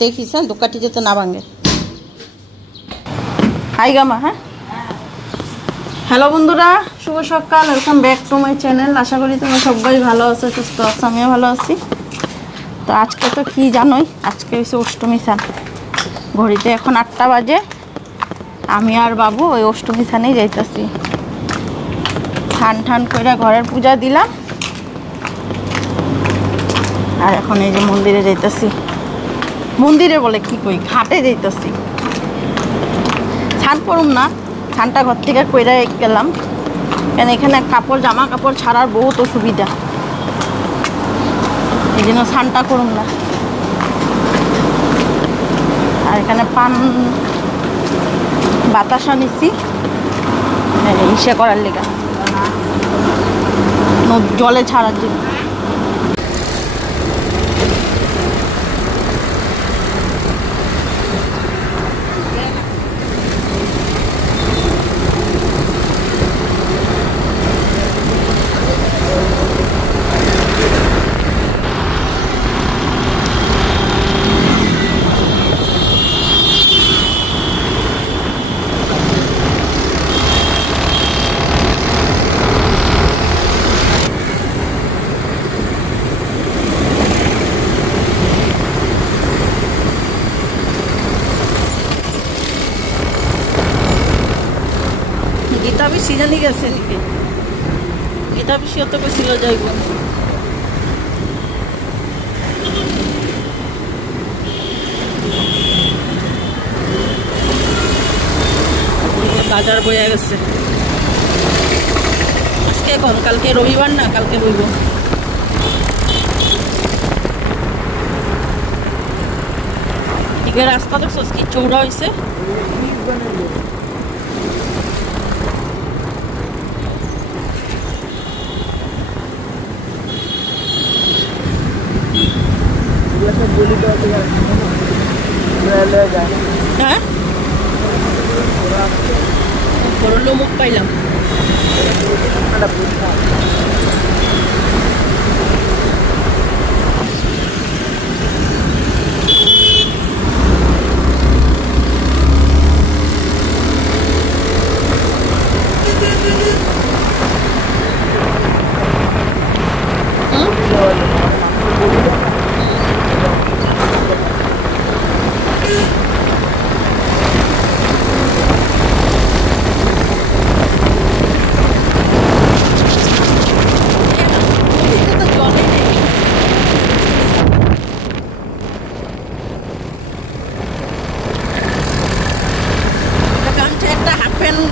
দেখিস দোকানটি যাতে না ভাঙে। High gamma. হ্যাঁ, হ্যালো বন্ধুরা, শুভ সকাল। Welcome back to my channel. আশা করি তোমরা সবাই ভালো আছো, সুস্থ আছো, আমিও ভালো আছি। তো আজকে তো কি জানোই, আজকে হচ্ছে অষ্টমী স্নান। ঘড়িতে এখন 8টা বাজে। আমি আর বাবু ওই অষ্টমী স্নানেই যাইতেছি। স্নান ঠান করে ঘরের পূজা দিলাম, আর এখন এই যে মন্দিরে যাইতেছি। মন্দিরে বলে কি কই, ঘাটে যাইতেছি। স্নান করুম না, স্নানটা ঘর থেকে কইরা গেলাম, কেন এখানে কাপড় জামা কাপড় ছাড়ার বহুত অসুবিধা, এই জন্য স্নানটা করুম না। আর এখানে পান বাতাসা নিচ্ছি ইসে করার লেগা, জলে ছাড়ার জন্য। গীতা বেশি জানি গেছে নাকি, গীতা বেশি অত বেশি যাইব। বাজার বইয়া গেছে আজকে, কম কালকে রবিবার না, কালকে বইব। এদিকে রাস্তা দেখছো কি চৌড়া হয়েছে। হ্যাঁ, করলো মুখ পাইলাম।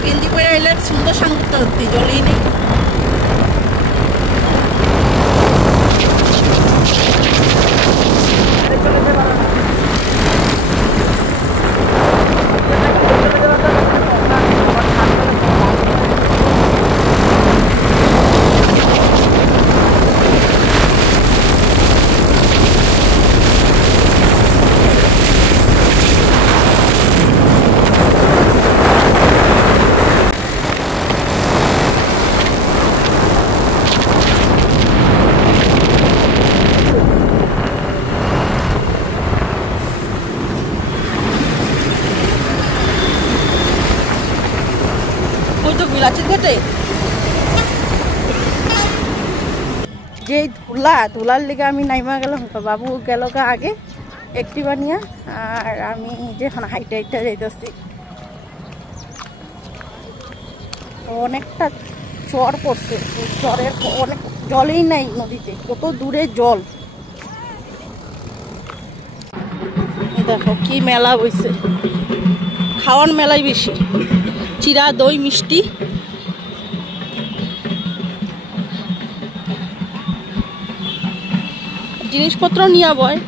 গেঞ্জি পরে এলে সুন্দর সাংতে হতে জলেই নেই। যে ধুলার লিগে আমি নাইমা গেলাম, বাবু গেল আগে একটিভা নিয়ে, আর আমি যেখানে হাইটে হাইটে যাইতেছি। অনেকটা চর পড়ছে, চরের অনেক জলেই নাই নদীতে, কত দূরে জল। দেখো কি মেলা বইছে, খাওয়ার মেলাই বেশি, চিরা দই মিষ্টি। জিনিসপত্র নিয়ে বয়।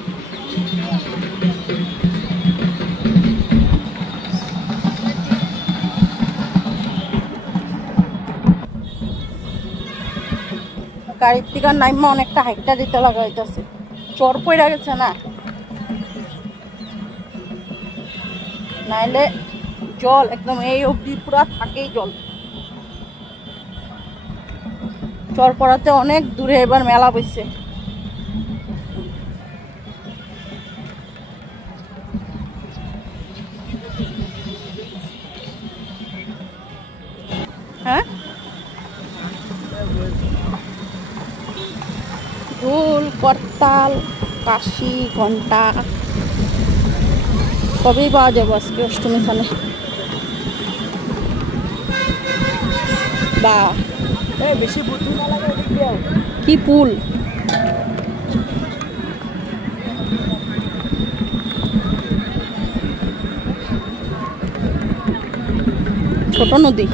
গাড়ির থেকে নাইমা অনেকটা হাইটটা দিতে লাগা হইতেছে, চর পড়া গেছে না, নাইলে জল একদম এই অবধি পুরা থাকেই জল। চর পড়াতে অনেক দূরে এবার মেলা বইছে। ঢোল, করতাল, কাশি, ঘন্টা সবই পাওয়া যাবে আজকে অষ্টমী স্থানে। বা বেশি বুদ্ধি না লাগে কি পুল, ছোট নদী।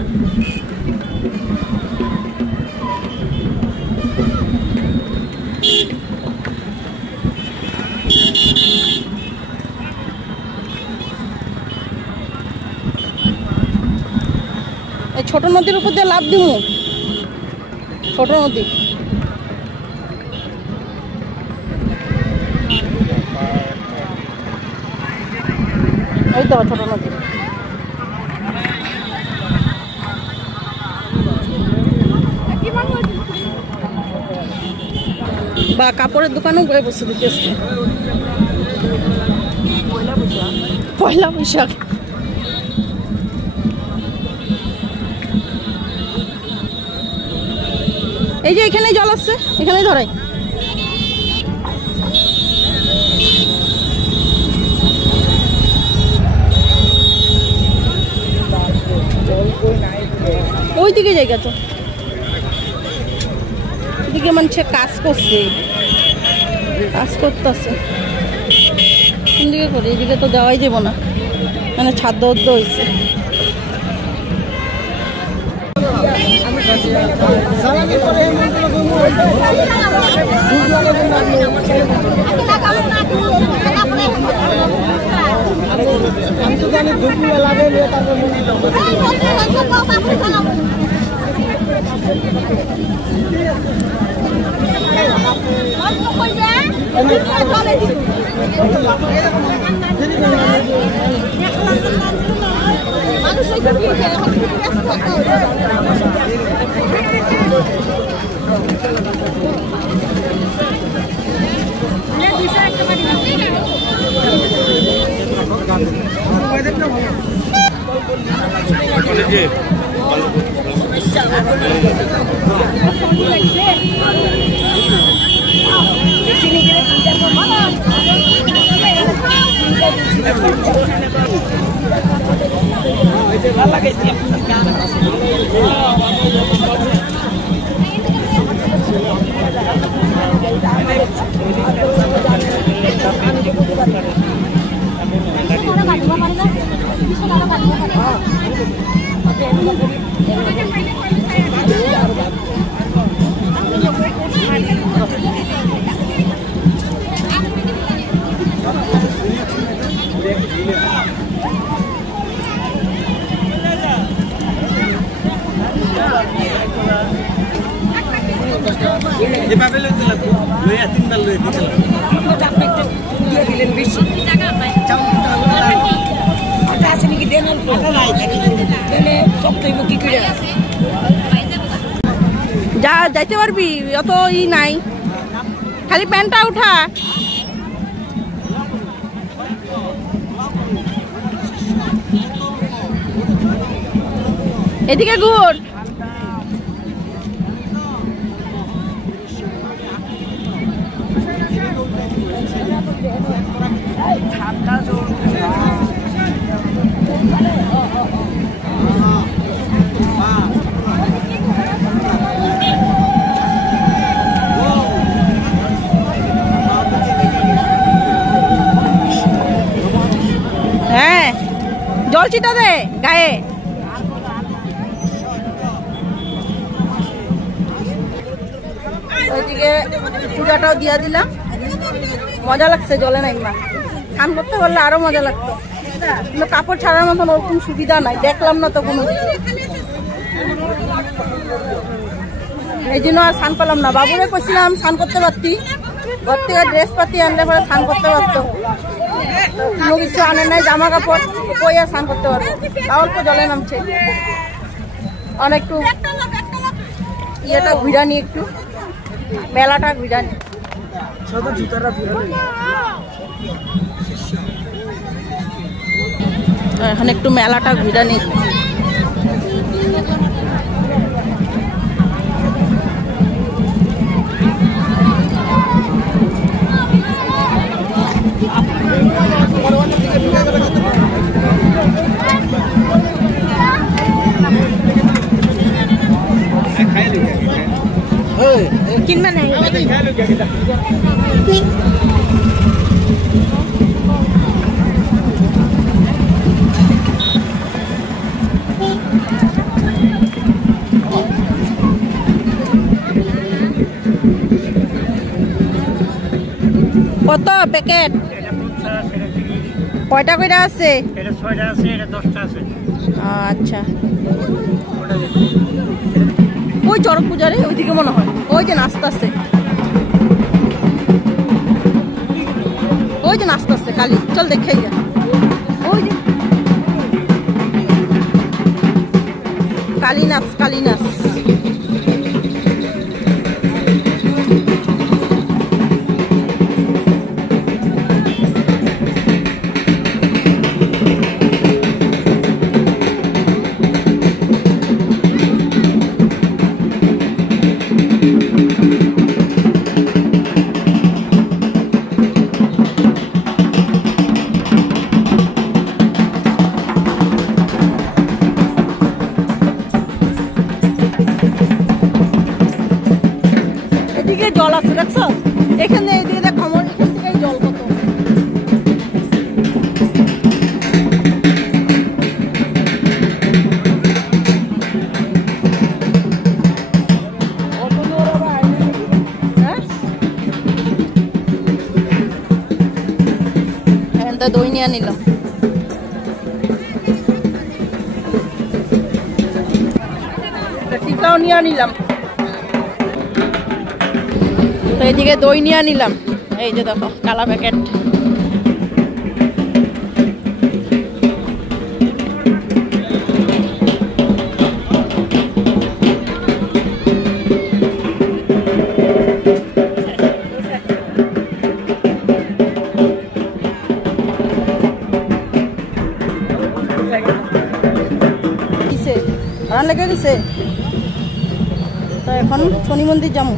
এই ছোট নদীর উপর দিয়ে লাভ দিমু, ছোট নদী। ওই তো ছোট নদী। বা কাপড়ের দোকানও গয়ে বসে দিতেছে। পয়লা বৈশাখ। এই যে এখানেই জল আসছে, এখানেই ধরাই। ওই দিকে জায়গা তো, এদিকে মানুষ কাজ করছে, কাজ করতেছে। কোন দিকে করি? এদিকে তো দেওয়াই যাব না, মানে ছাদ হয়েছে। আমি তো জানি দুপুরে লাগে যা যাইতে পারবি, অত ই নাই, খালি প্যান্টটা উঠা। এদিকে ঘুর। হ্যাঁ, জল ছিটা দে গায়ে। ওইদিকে পূজাটাও দিয়া দিলাম, মজা লাগছে জলে নাই মা। স্নান করতে পারলে আরো মজা লাগতো, কিন্তু কাপড় ছাড়ার মতন ওরকম সুবিধা নাই, দেখলাম না তো কোনো। এই জন্য আর স্নান করলাম না। বাবুরে কইছিলাম স্নান করতে পারতি, ঘর থেকে ড্রেস পাতি আনলে পরে স্নান করতে পারতো, কোনো কিছু আনে নাই, জামা কাপড় কই আর স্নান করতে পারবো। তাহলে তো জলে নামছে। অনেকটু ইয়েটা ঘুরানি, একটু মেলাটা ঘুরানি। এখন একটু মেলাটা ঘুরানি। কত প্যাকেট? কয়টা কইরা আছে? এটা 6টা আছে, এটা 10টা আছে। আচ্ছা, ওই চড়ক পূজারে ওইদিকে মনে হয়, ওই যে নাস্তা আছে, ওই যে নাস্তা আছে কালী, চল দেখে যা। ওই যে কালীনাথ, কালীনাথ। জল আছে দেখছো এখানে, এদিকে দেখ আমার এখান থেকে জল কত। হ্যাঁ, দই নিয়ে নিলাম। টিকাও নিয়ে নিলাম। তো এদিকে দই নিয়ে নিলাম, এই যে দেখো কালা প্যাকেট। দিছে রান লেগে দিছে। তো এখন শনি মন্দির যাবো।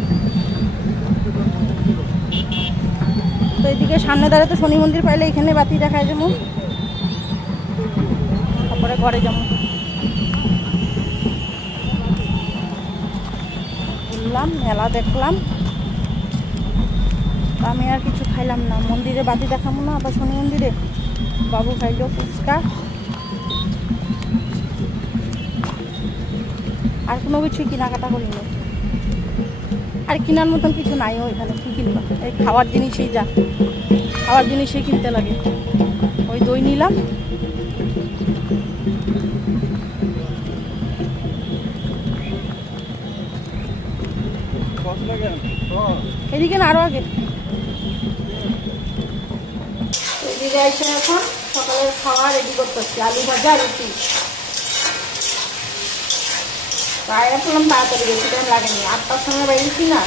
তো এদিকে সামনে দাঁড়াতে শনি মন্দির পাইলে এখানে বাতি দেখায় যাবো, তারপরে ঘরে যাবো। ঘুরলাম, মেলা দেখলাম, আমি আর কিছু খাইলাম না। মন্দিরে বাতি দেখাবো না, আবার শনি মন্দিরে বাবু খাইল ফুচকা। আর কোনো কিছুই কেনাকাটা করিনি, আর কেনার মতন কিছু নাই ওইখানে। কি কিনবা, এই খাওয়ার জিনিসই, যা খাওয়ার জিনিসই কিনতে লাগে। ওই দই নিলাম, এদিকে না আরো আগে। এদিকে এসে এখন সকালের খাওয়া রেডি করতেছি, আলু ভাজা রুটি। প্রায় আসলাম তাড়াতাড়ি, বেশি টাইম লাগেনি। 8টার সময় বেরিয়েছি না,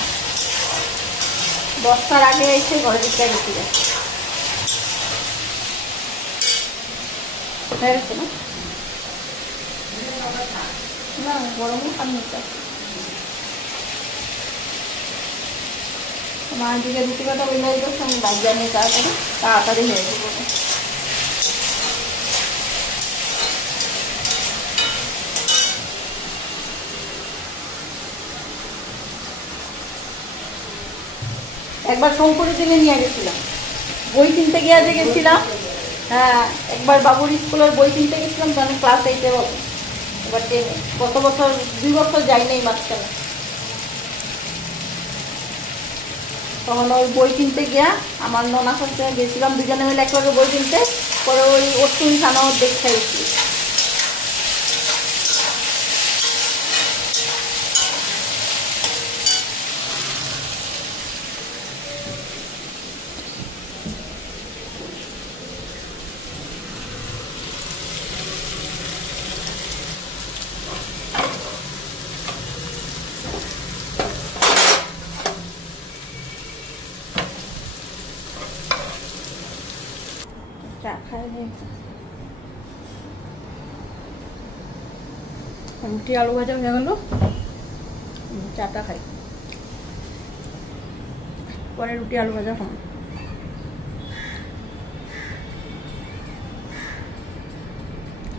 10টার আগে এসে ঘরে ঢুকে গেছিল। হয়ে গেছে না, গরমও পানিটা। মার দিকে রুটি কাটা বেলা দিতেছে, আমি বাইক জানিয়ে তাড়াতাড়ি হয়ে যাবো। একবার শঙ্করের দিকে নিয়ে গেছিলাম, বই কিনতে গেছিলাম। হ্যাঁ, একবার বাবুর স্কুলের বই কিনতে গেছিলাম, তখন ক্লাস 8-এ বাবু, এবার 10-এ। গত বছর 2 বছর যাই নাই মাঝখানে। তখন ওই বই কিনতে গিয়া আমার ননার সাথে গেছিলাম, দুজনে মিলে একবারে বই কিনতে। পরে ওই অষ্টমী খানাও দেখতে গেছি। চা খাই, রুটি আলু ভাজা হয়ে গেল, চাটা খাই, পরে রুটি আলু ভাজা খাই।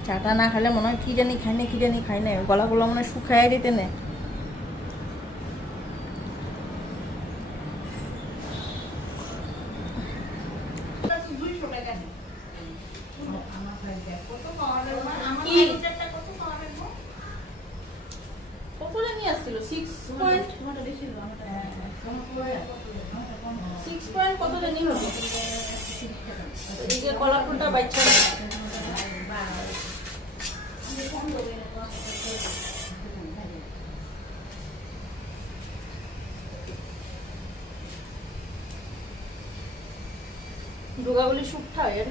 চাটা না খেলে মনে হয় কি জানি খাই না, গলাগুলো মনে হয় শুকায় দিতে নেই। কতটা নিয়ে আসছিল 6 পয়েন্ট কতটা নিয়ে হবে এদিকে কলা ফুলটা বাচ্চা দুগাগুলি শুকটা এর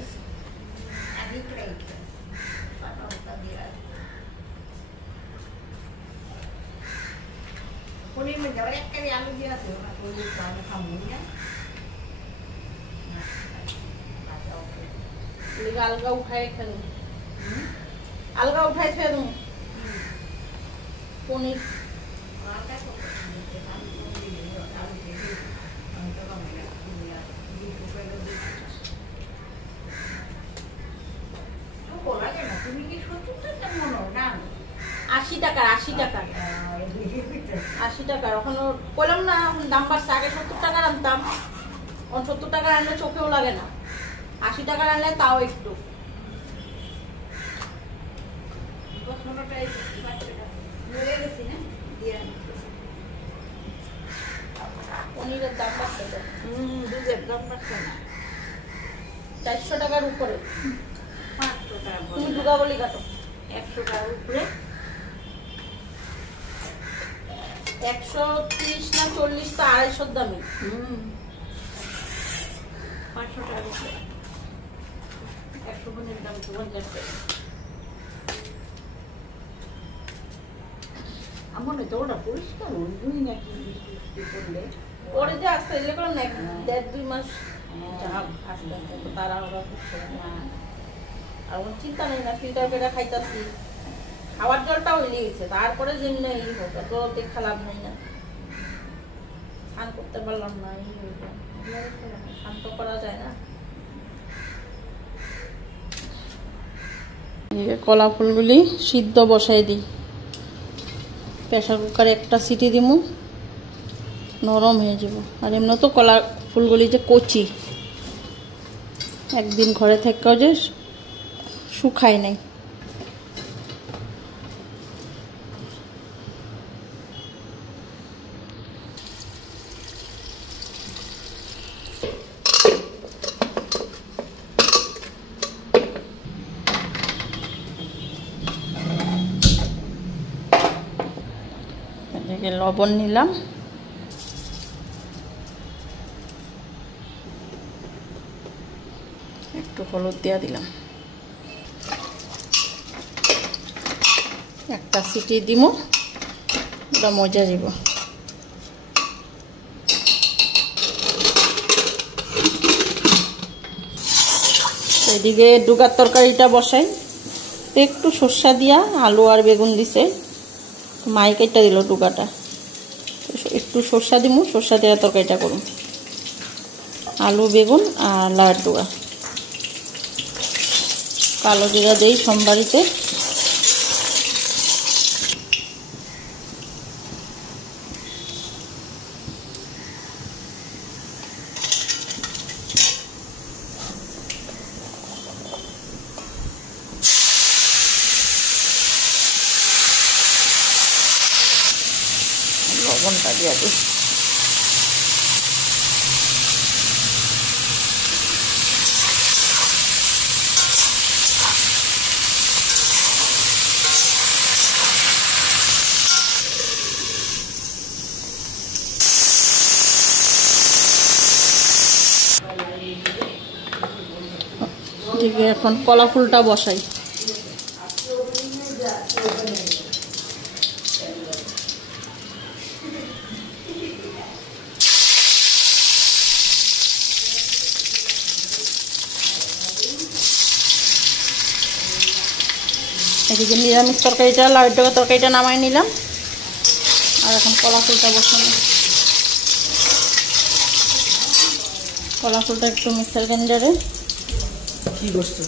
পনির মধ্যে আবার একটা আলু দিয়ে আছে ওটা পনির তাহলে খাবো না আলগা উঠায় খেলো আলগা উঠায় খেয়ে দেবো পনির তুমি কি 70 টাকা মনে না 80 টাকা 80 টাকা ওখানে বললাম না এখন দাম বাড়ছে আগে 70 টাকা আনতাম 70 টাকা আনলে চোখেও লাগে না 80 টাকা আনলে তাও একটু পনিরের দাম বাড়ছে তো দুধের দাম বাড়ছে না 400 টাকার উপরে 500 টাকা তুমি দুগাবলি কাটো 100 টাকার উপরে 130 না 40 তো 250 দামি 500 টাকার উপরে 100 পনির দাম 2000 টাকা আমার তো ওটা পরিষ্কার দুই নাকি বৃষ্টি করলে পরে যে আসতে এলে করে না 1.5-2 মাস যা আসতে তারা ওরা করছে না আর ওর চিন্তা নেই না ফিল্টার করে খাইতাছি খাবার জলটাও হইলে গেছে তারপরে জন্য এই হোক এত দেখা লাভ নেই না স্নান করতে পারলাম না এই শান্ত করা যায় না কলা ফুলগুলি সিদ্ধ বসাই দিই প্রেসার কুকারে একটা সিটি দিমু নরম হয়ে যাব আর এমনি তো কলা ফুলগুলি যে কচি একদিন ঘরে থেকেও যে শুকায় নাই এদিকে লবণ নিলাম একটু হলুদ দিয়া দিলাম একটা সিটি দিমু ওটা মজা দিব এদিকে ডুগার তরকারিটা বসাই তো একটু সর্ষা দিয়া আলু আর বেগুন দিছে মাই কেটে দিল ডুগাটা একটু সর্ষা দিমু সর্ষা দেওয়া তরকারিটা করুন আলু বেগুন আর লাউয়ের ডুগা কালো জিরা দেই সোমবারিতে লবণটা দিয়ে দিই এদিকে এখন কলা ফুলটা বসাই এদিকে নিরামিষ তরকারিটা লাউয়ের ডগা তরকারিটা নামাই নিলাম আর এখন কলা ফুলটা বসানো কলা ফুলটা একটু মিক্সার গ্রাইন্ডারে কি বস্তু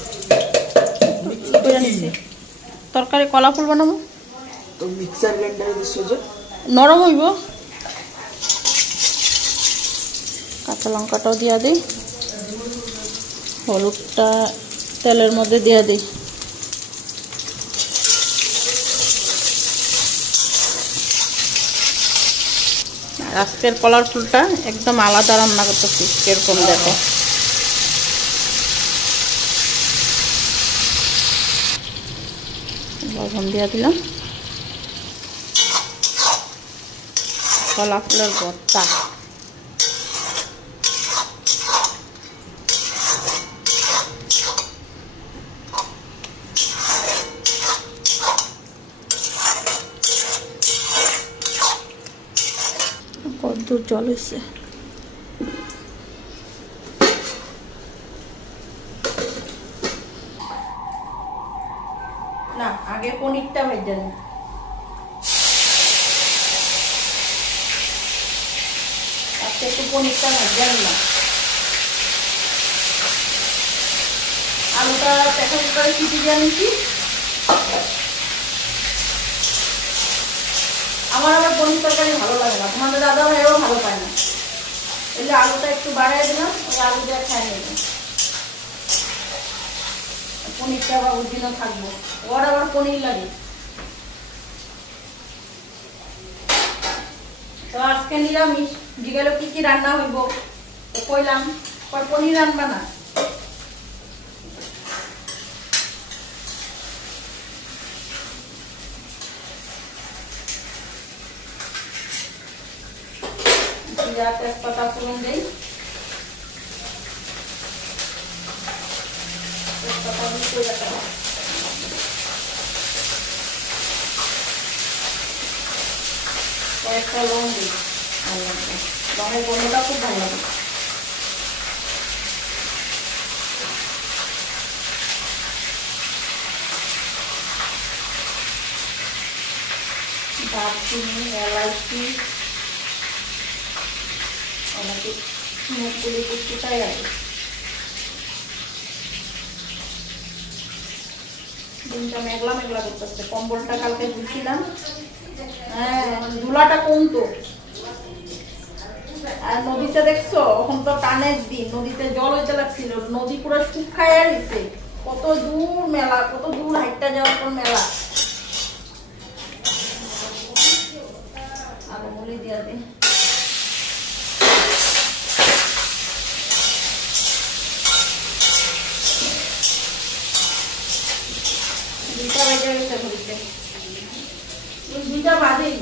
তরকারি কলা ফুল বানাবো তো মিক্সার গ্রাইন্ডারে দিছো যে নরম হইব কাঁচা লঙ্কাটাও দিয়া দিই হলুদটা তেলের মধ্যে দিয়া দিই আজকের কালারফুলটা একদম আলাদা রান্না করতেছি, কিরকম দেখো। লবণ দিয়ে দিলাম। কলা ফুলের ভর্তা, কদ্দুর জল হয়েছে। না, আগে পনিরটা ভেজে নিই। আজকে একটু পনিরটা ভেজে নিলাম। আলুটা প্রেসার কুকারে সিটি দিয়ে নিচ্ছি। আমার আবার পনির তরকারি ভালো লাগে না, তোমাদের দাদা ভাইও ভালো পায় না। এই আলুটা একটু বাড়াই দিলাম, ওই আলু দিয়ে খাই নিলাম। পনিরটা আবার ওর দিনও থাকবো, ওর আবার পনির লাগে। তো আজকে নিরামিষ। জিজ্ঞাসা কি কি রান্না হইব, তো কইলাম পনির রান্না না। জিরা তেজপাতা ফোড়ন দেই, তেজপাতা দিয়ে কইলাটা কয়েকটা লং দিই। ভালো লাগবে, লঙের গন্ধটা খুব ভালো লাগে। দারচিনি, এলাচি, অনেকে মুখগুলি কুচকুটাই লাগে। দিনটা মেঘলা মেঘলা করতেছে, কম্বলটা কালকে ধুছিলাম। হ্যাঁ, ধুলাটা কমতো। আর নদীতে দেখছো, এখন তো টানের দিন, নদীতে জল হইতে লাগছিল, নদী পুরো শুকায় দিচ্ছে। কত দূর মেলা, কত দূর হাইটটা যাওয়ার পর মেলা। আলু মুড়ি দিয়া দে। দুইটা বেজে গেছে ঘড়িতে, দুইটা বাজেই।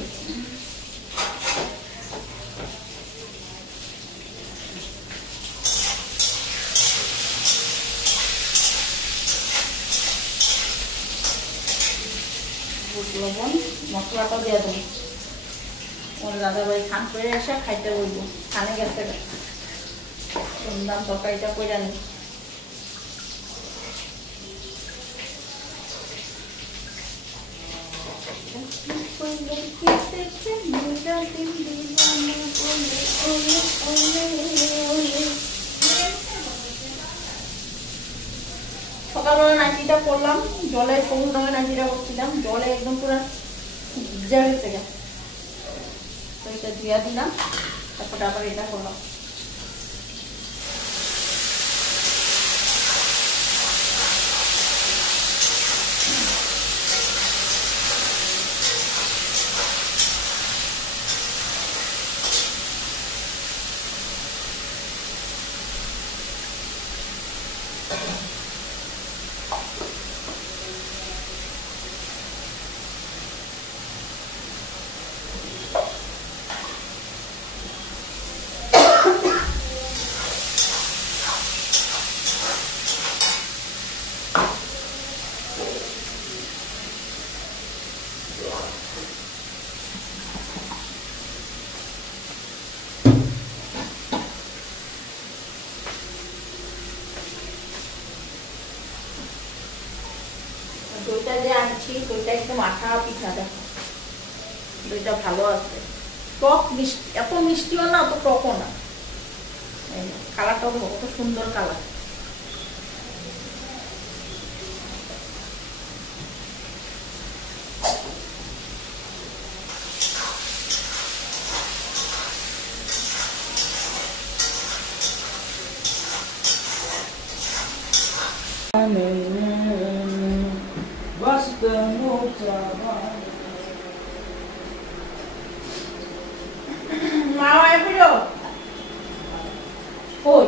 লবণ মশলাটা দিয়ে দেবো। ওর দাদা ভাই খান করে এসে খাইতে বলবো, খানে গেছে। সুন্দর তরকারিটা করে নি। সকালবেলা নাইটিটা করলাম, জলে সবুজ রঙের নাইটিটা করছিলাম, জলে একদম পুরো ভিজা গেছে। তো এটা ধুয়া দিলাম, তারপরে আবার এটা করলাম। দইটা যে আনছি, দইটা একদম আঠা পিঠা। দেখো দইটা ভালো আছে, টক মিষ্টি, এত মিষ্টিও না অত টকও না। কালারটাও কত সুন্দর কালার। মা কই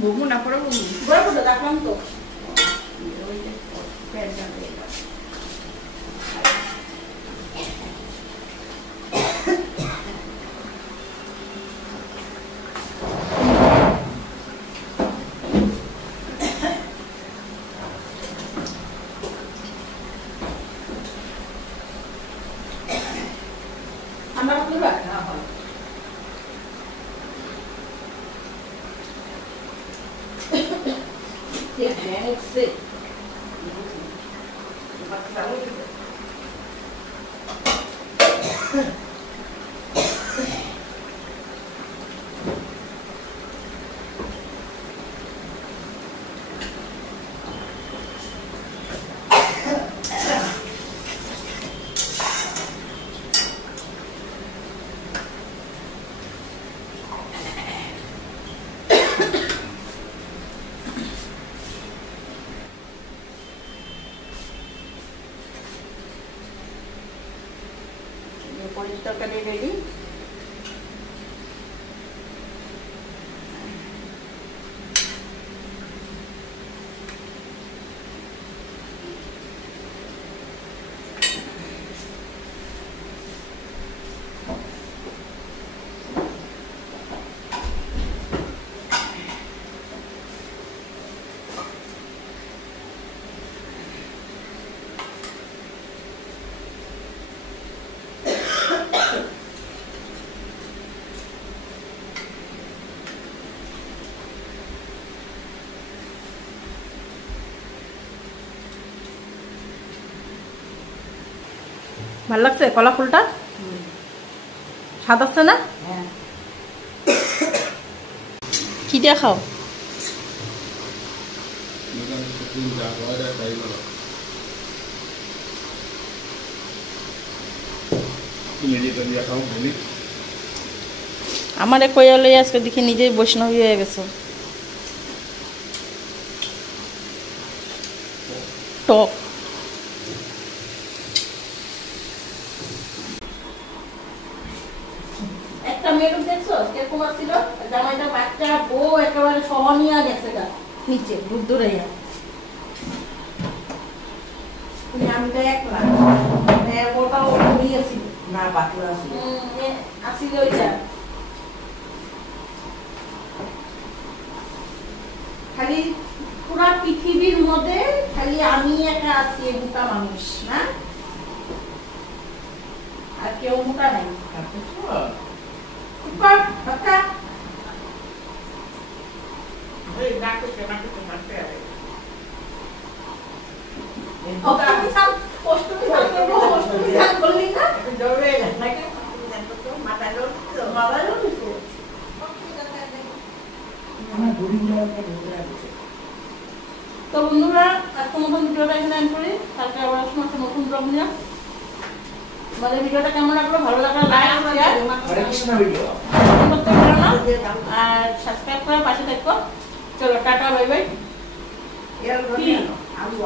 বমু না পরে বমু বড় বড় রাখলাম তো ওই যে প্যান জানো এটা ঠান্ডা করতে পার না হয় কে ফ্যান উঠছে বাকি ভালো দিবে পনির তরকারি রেডি ভালো লাগছে কলা ফুলটা স্বাদ আছে না হ্যাঁ কি দিয়ে খাও আমারে কইয়া লই আজকে দেখি নিজেই বৈষ্ণবী হয়ে গেছো টক একটা মেয়ে দেখছো কিরকম আসছিল জামাইটা বাচ্চা বউ একেবারে সহনিয়া গেছে গা নিচে দুধ দৌড়াইয়া তুমি আমি তো একলা ওটাও নিয়েছিল না বাকি আছে আসিল ওইটা খালি পুরা পৃথিবীর মধ্যে খালি আমি একা আছি মোটা মানুষ না আর কেউ মোটা নাই বাচ্চা ওই নাকে নাকে মারতে হবে অষ্টমী সাল করবো অষ্টমী সাল করলি না জোরে নাকি মাথা লোক মালায় নিছে আমার বুড়িগুলোকে ধরে রাখছে তো বন্ধুরা আজকে নতুন ভিডিওটা এখানে এন্ড করি কালকে আবার আসবো একটা নতুন ব্লগ নিয়ে আমাদের ভিডিওটা কেমন লাগলো ভালো লাগলে লাইক শেয়ার হরে কৃষ্ণ ভিডিও করতে পারো না আর সাবস্ক্রাইব করে পাশে থাকো চলো টাটা বাই বাই আলু